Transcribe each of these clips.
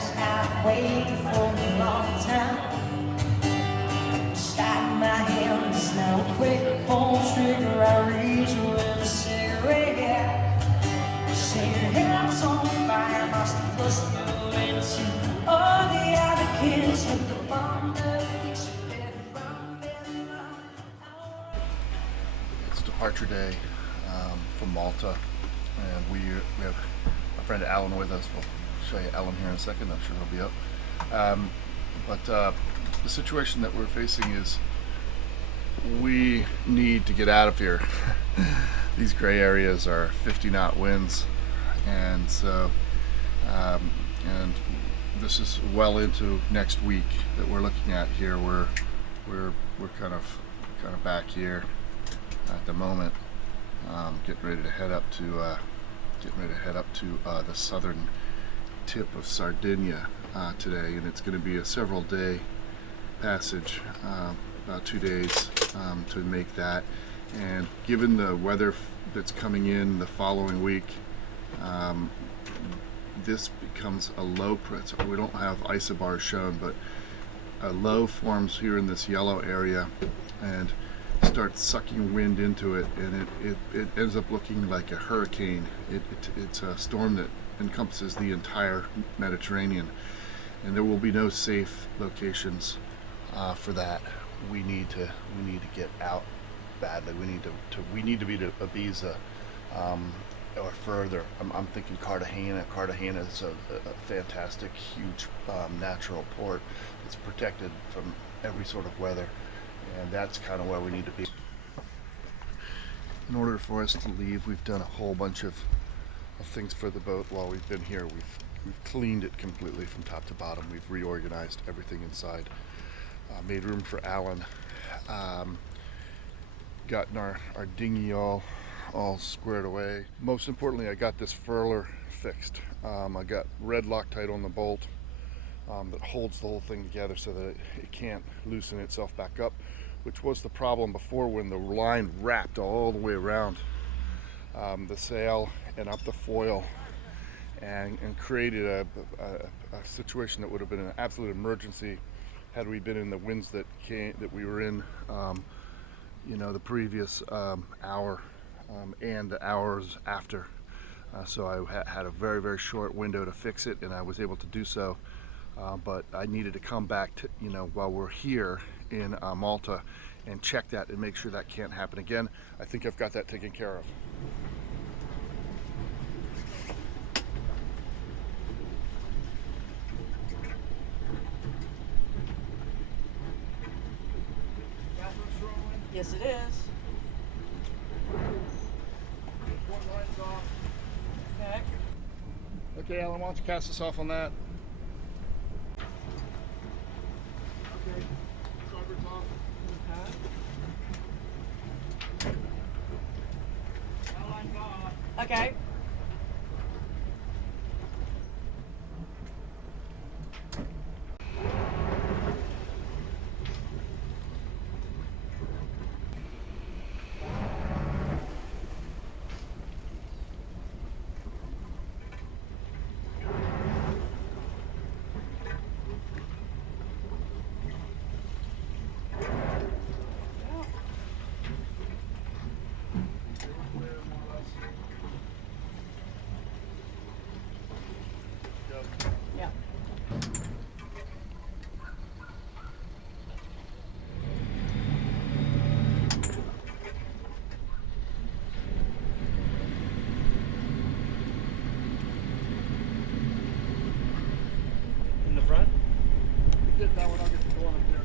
times I've waited for a long time. Slide my hands now, quick pull trigger, I reach with a cigarette. Say your hands on fire, must have pushed you into all the other kids with the bomb that keeps you dead. It's departure day from Malta, and we have our friend Alan with us. We'll show you Alan here in a second. I'm sure he'll be up. But the situation that we're facing is we need to get out of here. These gray areas are 50 knot winds, and so and this is well into next week that we're looking at here. We're kind of back here at the moment, getting ready to head up to the southern tip of Sardinia today, and it's going to be a several day passage, about 2 days to make that. And given the weather that's coming in the following week, this becomes a low pressure. We don't have isobars shown, but a low forms here in this yellow area and starts sucking wind into it, and it ends up looking like a hurricane. It's a storm that encompasses the entire Mediterranean, and there will be no safe locations for that. We need to get out badly. We need to be to Ibiza or further. I'm thinking Cartagena. Cartagena is a fantastic, huge natural port. It's protected from every sort of weather, and that's kind of where we need to be. In order for us to leave, we've done a whole bunch of things for the boat while we've been here. We've cleaned it completely from top to bottom. We've reorganized everything inside, made room for Alan, gotten our dinghy all squared away. Most importantly, I got this furler fixed. I got red Loctite on the bolt that holds the whole thing together so that it can't loosen itself back up, which was the problem before when the line wrapped all the way around the sail and up the foil, and created a situation that would have been an absolute emergency had we been in the winds that we were in, the previous hour and the hours after. So I had a very, very short window to fix it, and I was able to do so. But I needed to come back to, while we're here in Malta, and check that and make sure that can't happen again. I think I've got that taken care of. Yes, it is. One line's off. Okay. Okay, Alan, why don't you cast us off on that? Okay, starboard's off. Okay. Okay. Yeah. In the front? Get that one, I'll get the one up here.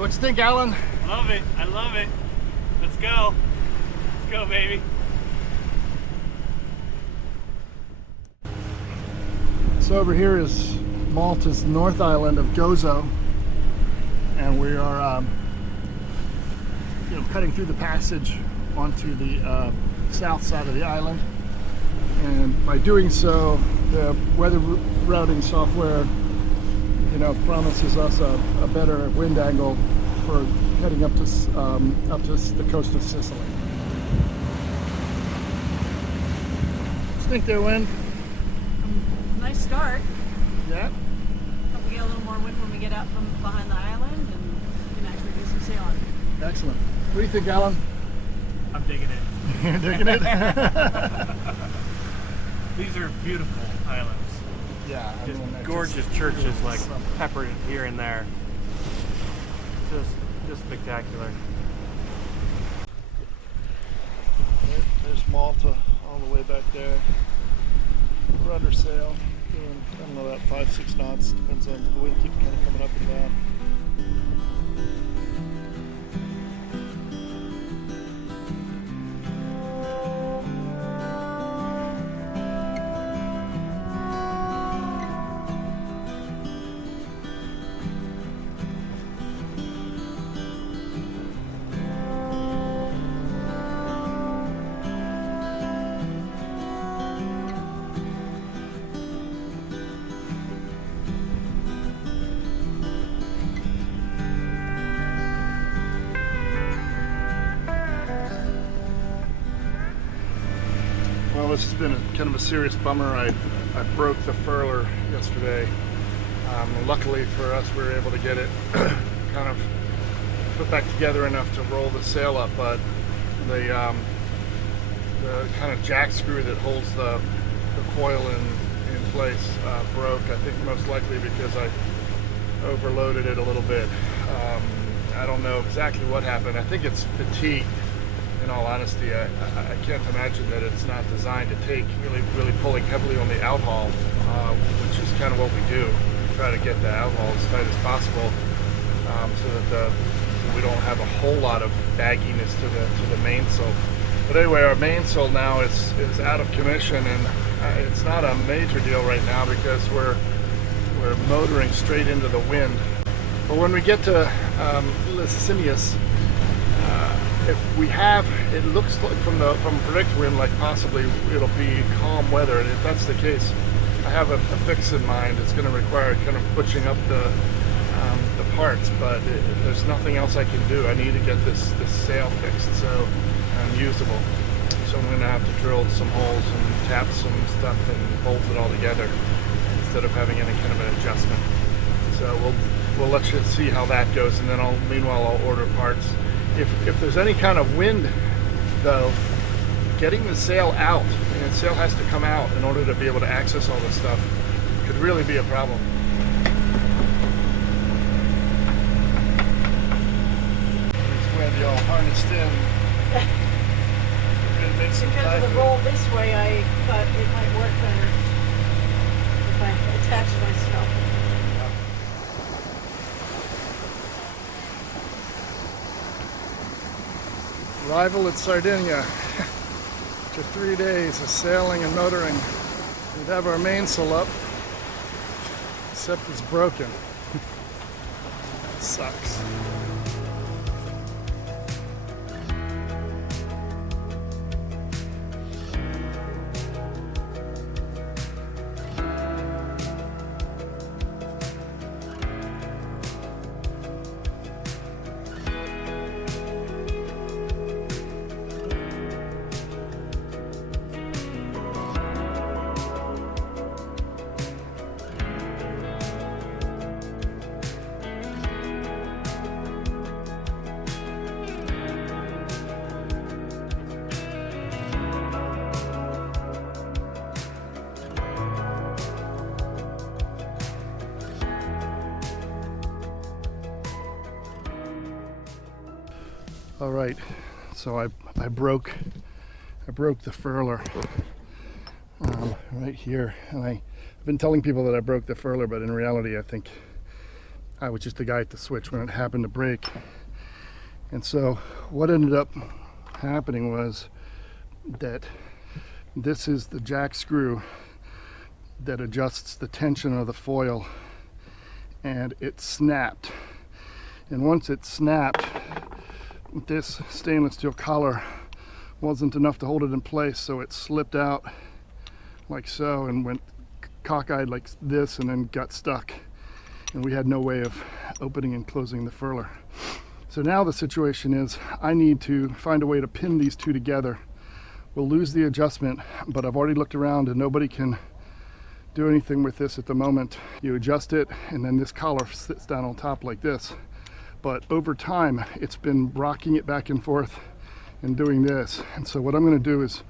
So what you think, Alan? Love it. I love it. Let's go. Let's go, baby. So over here is Malta's north island of Gozo, and we are cutting through the passage onto the south side of the island. And by doing so, the weather routing software promises us a better wind angle for heading up to the coast of Sicily. Think there, wind? Nice start. Yeah. Hope we get a little more wind when we get out from behind the island and we can actually do some sailing. Excellent. What do you think, Alan? I'm digging it. You're digging it? These are beautiful islands. Yeah. Just gorgeous churches like peppered here and there. Just spectacular. There's Malta all the way back there. We're under sail, doing, I don't know, about 5-6 knots. Depends on the wind, keep kind of coming up and down. Well, this has been kind of a serious bummer. I broke the furler yesterday. Luckily for us, we were able to get it kind of put back together enough to roll the sail up, but the kind of jack screw that holds the foil in place broke. I think most likely because I overloaded it a little bit. I don't know exactly what happened. I think it's fatigue. In all honesty, I can't imagine that it's not designed to take, really pulling heavily on the outhaul, which is kind of what we do. We try to get the outhaul as tight as possible so that we don't have a whole lot of bagginess to the mainsail. But anyway, our mainsail now is out of commission, and it's not a major deal right now because we're motoring straight into the wind. But when we get to Villasimius, if we have, it looks like from predicted wind like possibly it'll be calm weather, and if that's the case, I have a fix in mind. It's going to require kind of butching up the parts, but there's nothing else I can do. I need to get this sail fixed so usable. So I'm going to have to drill some holes and tap some stuff and bolt it all together instead of having any kind of an adjustment. So we'll let you see how that goes, and then meanwhile I'll order parts. If there's any kind of wind, though, getting the sail out, and the sail has to come out in order to be able to access all this stuff, could really be a problem. It's wind, y'all harnessed in. Because of the roll this way, I thought it might work better if I attach myself. Arrival at Sardinia. After 3 days of sailing and motoring, we'd have our mainsail up, except it's broken. Sucks. All right, so I broke the furler right here, and I've been telling people that I broke the furler, but in reality I think I was just the guy at the switch when it happened to break. And so what ended up happening was that this is the jack screw that adjusts the tension of the foil, and it snapped. And once it snapped, this stainless steel collar wasn't enough to hold it in place, so it slipped out like so and went cockeyed like this and then got stuck. And we had no way of opening and closing the furler. So now the situation is I need to find a way to pin these two together. We'll lose the adjustment, but I've already looked around and nobody can do anything with this at the moment. You adjust it and then this collar sits down on top like this. But over time, it's been rocking it back and forth and doing this. And so what I'm going to do is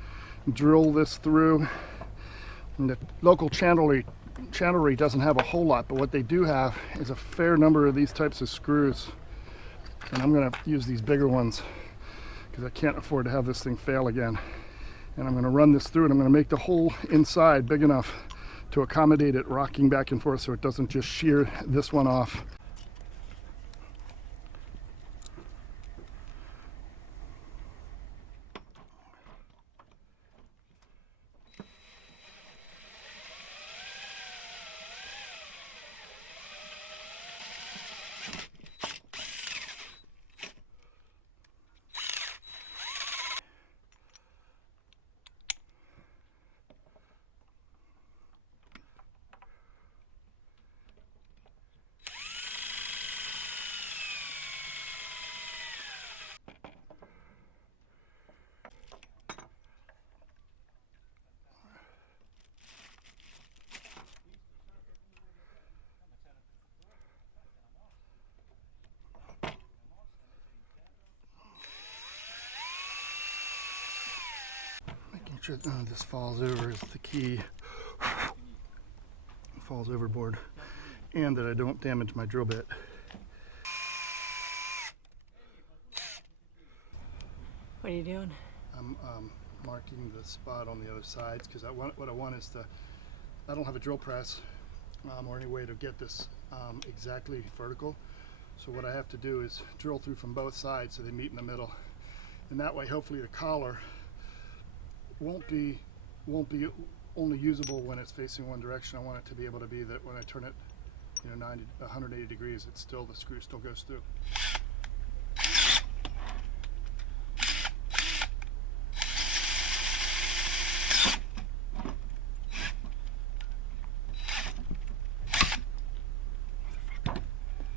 drill this through. And the local chandlery doesn't have a whole lot, but what they do have is a fair number of these types of screws. And I'm going to use these bigger ones because I can't afford to have this thing fail again. And I'm going to run this through, and I'm going to make the hole inside big enough to accommodate it rocking back and forth so it doesn't just shear this one off. Sure none of this falls over is the key. Falls overboard, and that I don't damage my drill bit. What are you doing? I'm marking the spot on the other sides because what I want is I don't have a drill press or any way to get this exactly vertical. So what I have to do is drill through from both sides so they meet in the middle, and that way hopefully the collar won't be only usable when it's facing one direction. I want it to be able to be that when I turn it 180 degrees, it's still, the screw still goes through.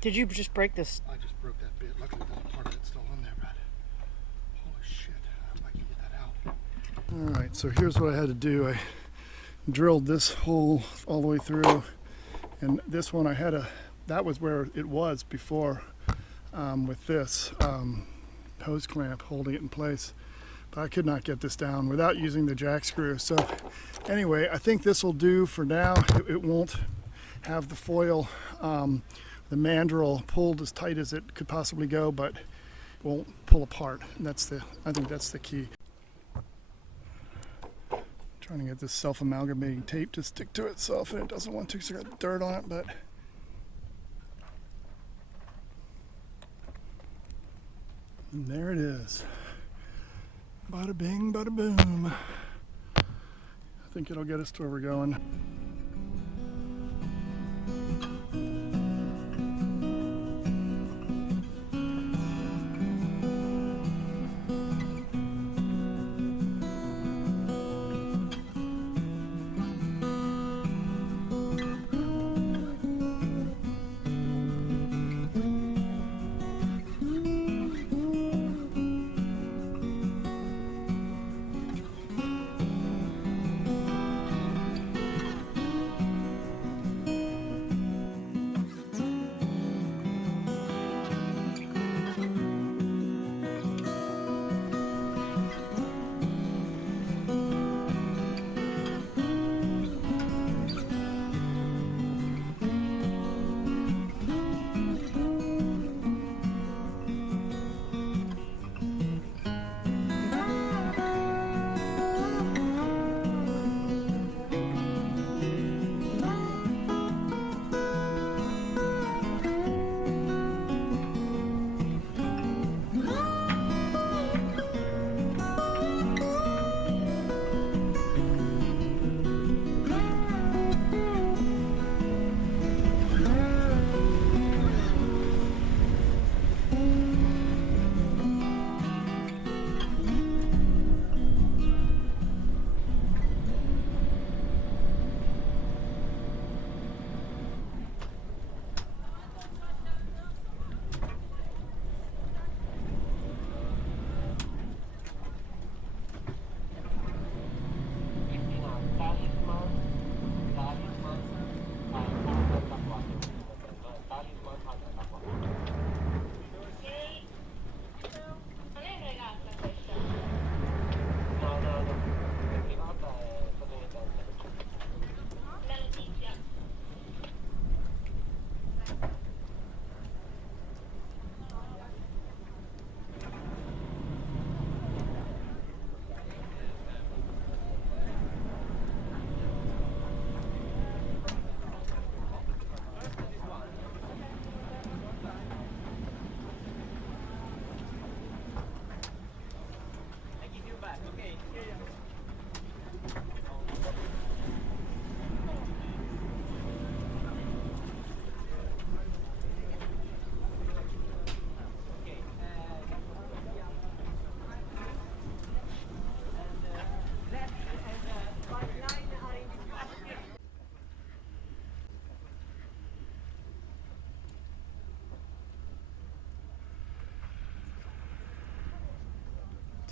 Did you just break this? I just broke that bit. Luckily there's a part of it still in there, but holy shit, I hope I can get that out. Alright, so here's what I had to do. I drilled this hole all the way through, and this one that was where it was before with this hose clamp holding it in place. But I could not get this down without using the jack screw. So anyway, I think this will do for now. It won't have the foil, the mandrel pulled as tight as it could possibly go, but it won't pull apart. And I think that's the key. Trying to get this self-amalgamating tape to stick to itself, and it doesn't want to because I got dirt on it, but and there it is. Bada bing, bada boom. I think it'll get us to where we're going.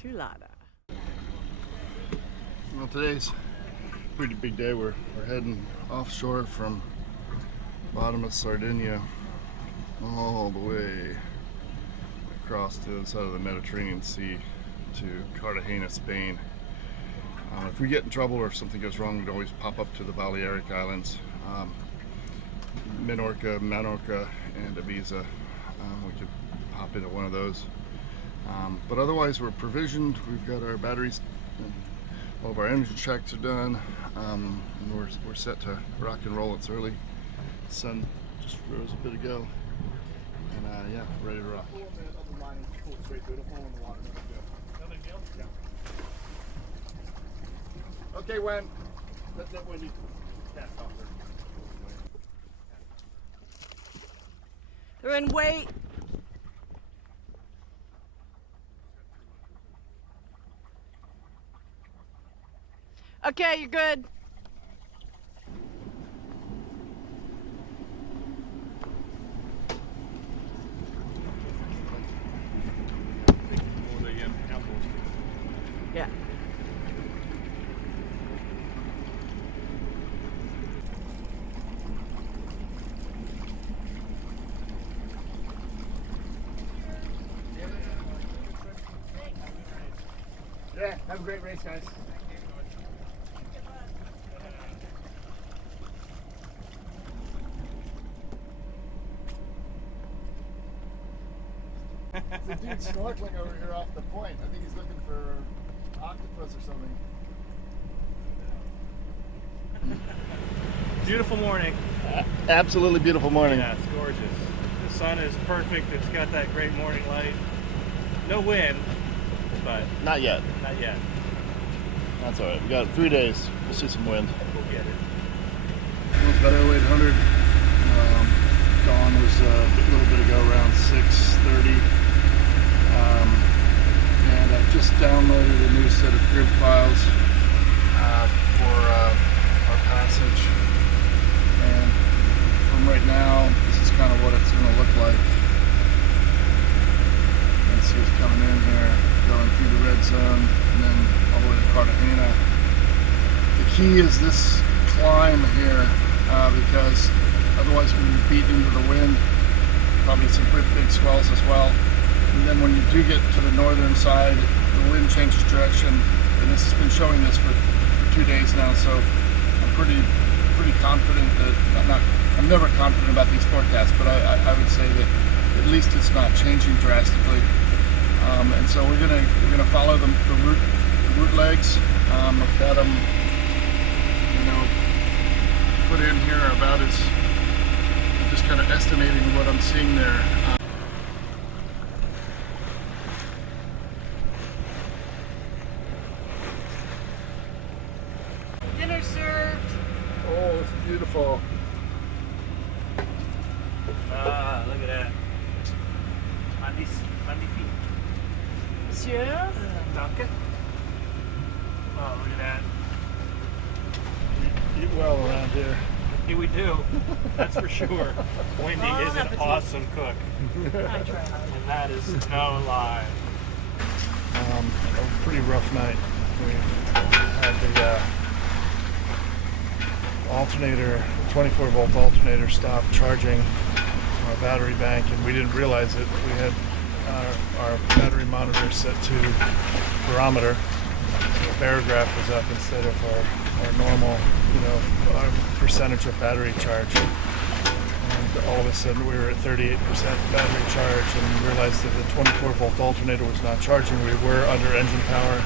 Teulada. Well, today's a pretty big day. We're heading offshore from bottom of Sardinia all the way across to the side of the Mediterranean Sea to Cartagena, Spain. If we get in trouble or if something goes wrong, we'd always pop up to the Balearic Islands, Minorca, and Ibiza. We could hop into one of those. But otherwise, we're provisioned. We've got our batteries, and all of our engine checks are done, and we're set to rock and roll. It's early. The sun just rose a bit ago, and yeah, ready to rock. Okay, when you cast off They're in wait. Okay, you're good. Yeah. Yeah, have a great race, guys. There's a dude snorkeling over here off the point. I think he's looking for octopus or something. Beautiful morning. Absolutely beautiful morning. Yeah, it's gorgeous. The sun is perfect. It's got that great morning light. No wind, but Not yet. not yet. That's all right. We got 3 days. We'll see some wind. We'll get it. Well, it's about 0800. Dawn was a little bit ago, around 6:30. And I've just downloaded a new set of grid files for our passage. And from right now, this is kind of what it's going to look like. You can see us coming in here, going through the red zone, and then all the way to Cartagena. The key is this climb here, because otherwise when you beat into the wind, probably some pretty big swells as well. And then when you do get to the northern side, the wind changes direction, and this has been showing this for 2 days now, so I'm pretty confident that, I'm never confident about these forecasts, but I would say that at least it's not changing drastically. And so we're gonna follow the root legs. I've got them, put in here about as, just kind of estimating what I'm seeing there. Dinner served. Oh, it's beautiful. Ah, look at that. Magnifique. Monsieur? Danke. Oh, look at that. Eat well around here. Yeah, we do. That's for sure. Wendy Bon is an appetit. awesome cook. I try. And that is no lie. A pretty rough night. We had the alternator, 24-volt alternator, stop charging our battery bank, and we didn't realize it. We had our battery monitor set to barometer. The barograph was up instead of our normal, our percentage of battery charge. And all of a sudden we were at 38% battery charge and realized that the 24-volt alternator was not charging. We were under engine power.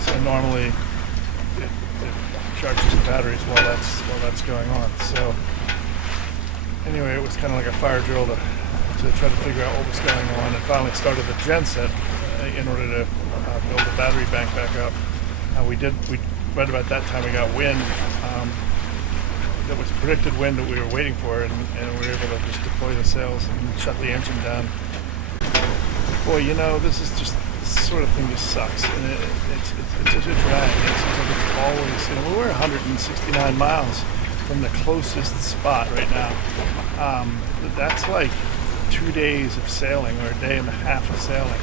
So normally it charges the batteries while that's going on. So anyway, it was kind of like a fire drill to try to figure out what was going on, and finally started the genset in order to build the battery bank back up. We right about that time we got wind. That was predicted wind that we were waiting for, and we were able to just deploy the sails and shut the engine down. Boy, this is just, this sort of thing just sucks, and it's such a drag. It's always, we're 169 miles from the closest spot right now. That's like 2 days of sailing, or a day and a half of sailing.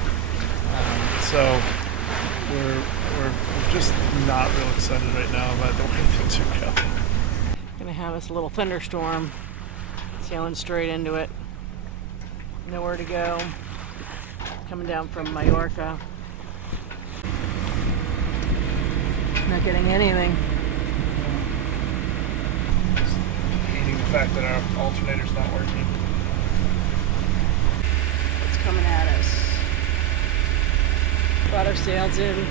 So we're just not real excited right now about the way things are going. Gonna have us a little thunderstorm, sailing straight into it. Nowhere to go. Coming down from Mallorca. Not getting anything. Just hating the fact that our alternator's not working. It's coming at us. Brought our sails in.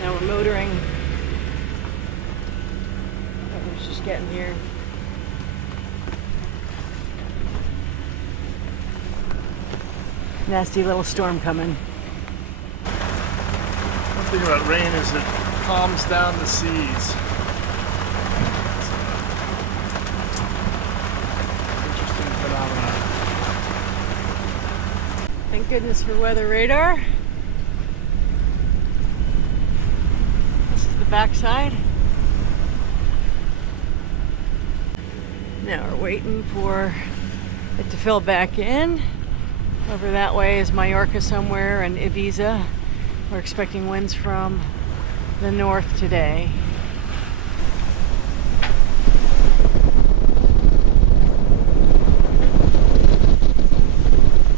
Now we're motoring. That was just getting here. Nasty little storm coming. One thing about rain is it calms down the seas. Interesting phenomenon. Thank goodness for weather radar. This is the backside. Now we're waiting for it to fill back in. Over that way is Mallorca somewhere and Ibiza. We're expecting winds from the north today.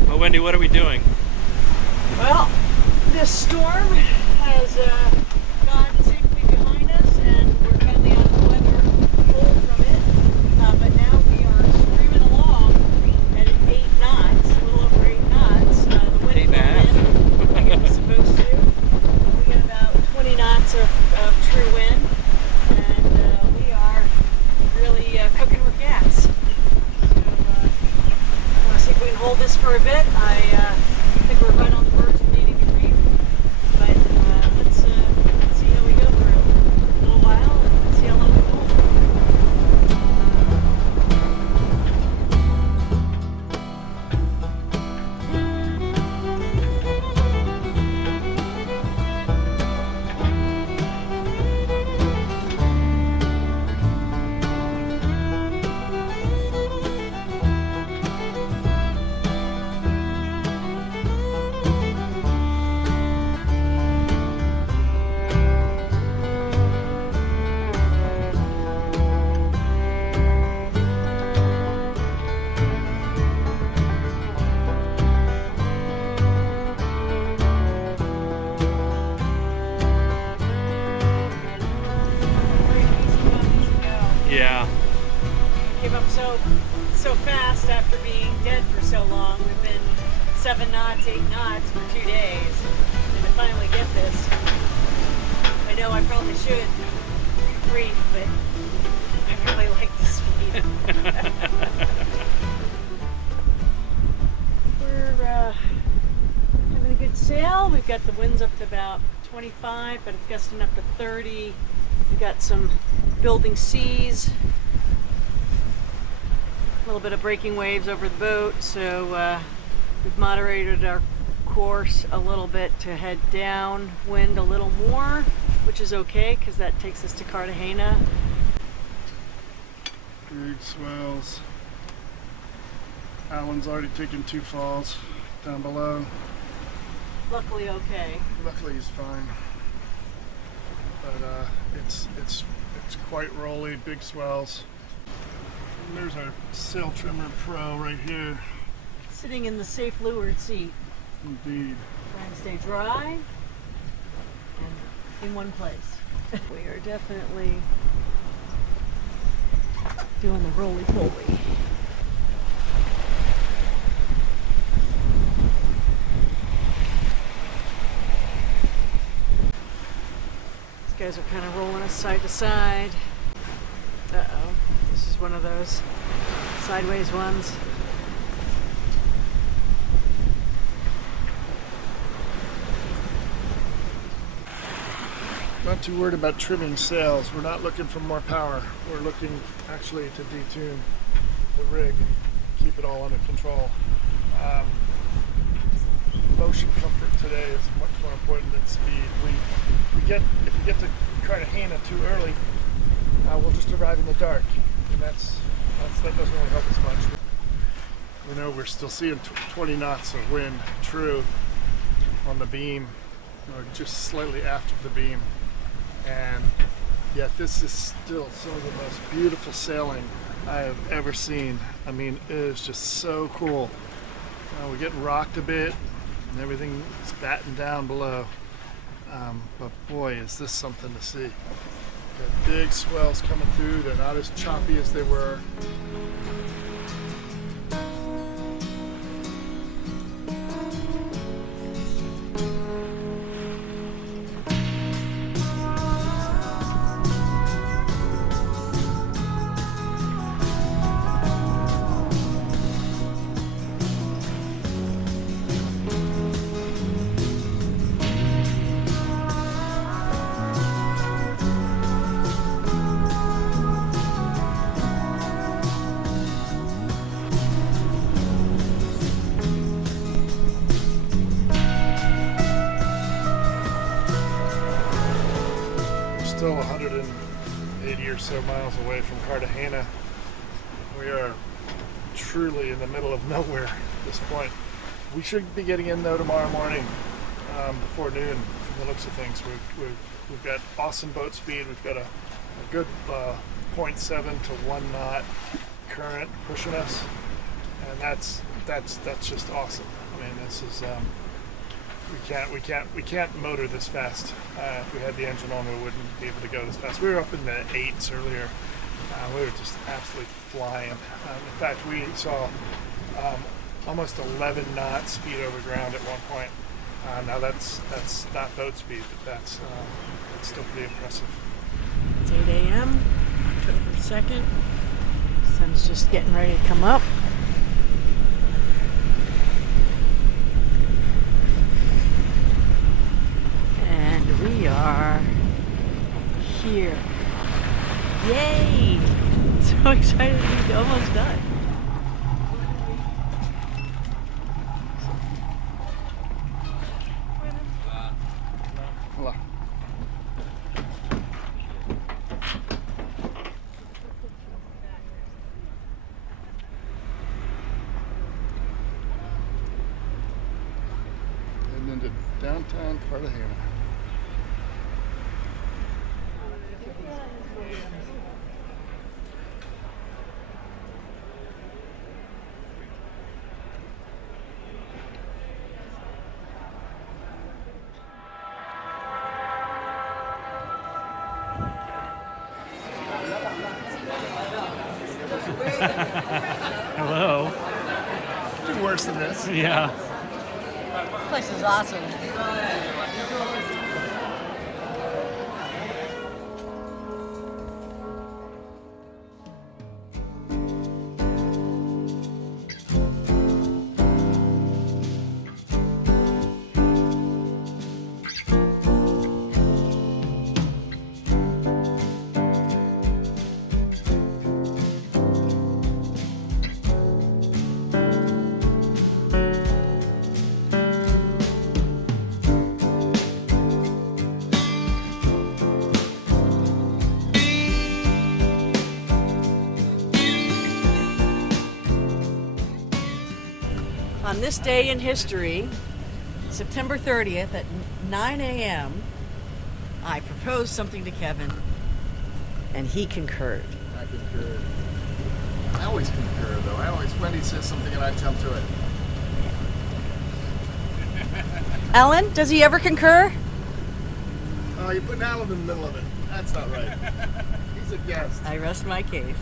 Well, Wendy, what are we doing? Well, this storm has gone safely behind us and we're finally out of the weather cold from it. But now we are screaming along at 8 knots, a little over 8 knots. The wind Hey, blowing man. in like it was supposed to. We get about 20 knots of true wind and we are really cooking with gas. So I think we can hold this for a bit. I think we're right on the verge of needing to reef, but let's see how we go for a little while and see how long we hold. Yeah. Came up so fast after being dead for so long. We've been 7 knots, 8 knots for 2 days, and to finally get this, I know I probably should reef, but I really like the speed. We're having a good sail. We've got the winds up to about 25, but it's gusting up to 30. We've got some building seas, a little bit of breaking waves over the boat, so we've moderated our course a little bit to head downwind a little more, which is okay because that takes us to Cartagena. Big swells. Alan's already taken 2 falls down below. Luckily okay. Luckily he's fine. But it's quite rolly, big swells. And there's our sail trimmer pro right here. Sitting in the safe leeward seat, Indeed. trying to stay dry and in one place. We are definitely doing the roly-poly. These guys are kind of rolling us side to side. Uh-oh, this is one of those sideways ones. Not too worried about trimming sails. We're not looking for more power. We're looking actually to detune the rig and keep it all under control. Motion comfort today is much more important than speed. If we get to Cartagena too early, we'll just arrive in the dark, and that doesn't really help us much. We know we're still seeing 20 knots of wind true, on the beam, or just slightly aft of the beam, and yet this is still some of the most beautiful sailing I have ever seen. I mean, it is just so cool. We're getting rocked a bit and everything is batting down below, but boy, is this something to see. Got big swells coming through. They're not as choppy as they were. Still 180 or so miles away from Cartagena. We are truly in the middle of nowhere at this point. We should be getting in though tomorrow morning before noon from the looks of things. We've got awesome boat speed. We've got a good 0.7 to 1 knot current pushing us, and that's just awesome. I mean, this is we can't motor this fast. If we had the engine on, we wouldn't be able to go this fast. We were up in the 8s earlier. We were just absolutely flying. In fact, we saw almost 11 knots speed over ground at one point. Now that's not boat speed, but that's still pretty impressive. It's 8 a.m. October 2nd. Sun's just getting ready to come up. We are here. Yay! So excited to be almost done. Hola. Heading into downtown Cartagena. Hello. Do worse than this. Yeah. This place is awesome. On this day in history, September 30th at 9 a.m., I proposed something to Kevin, and he concurred. I concur. I always concur, though. When he says something and I jump to it. Ellen, does he ever concur? Oh, you're putting Alan in the middle of it. That's not right. He's a guest. I rest my case.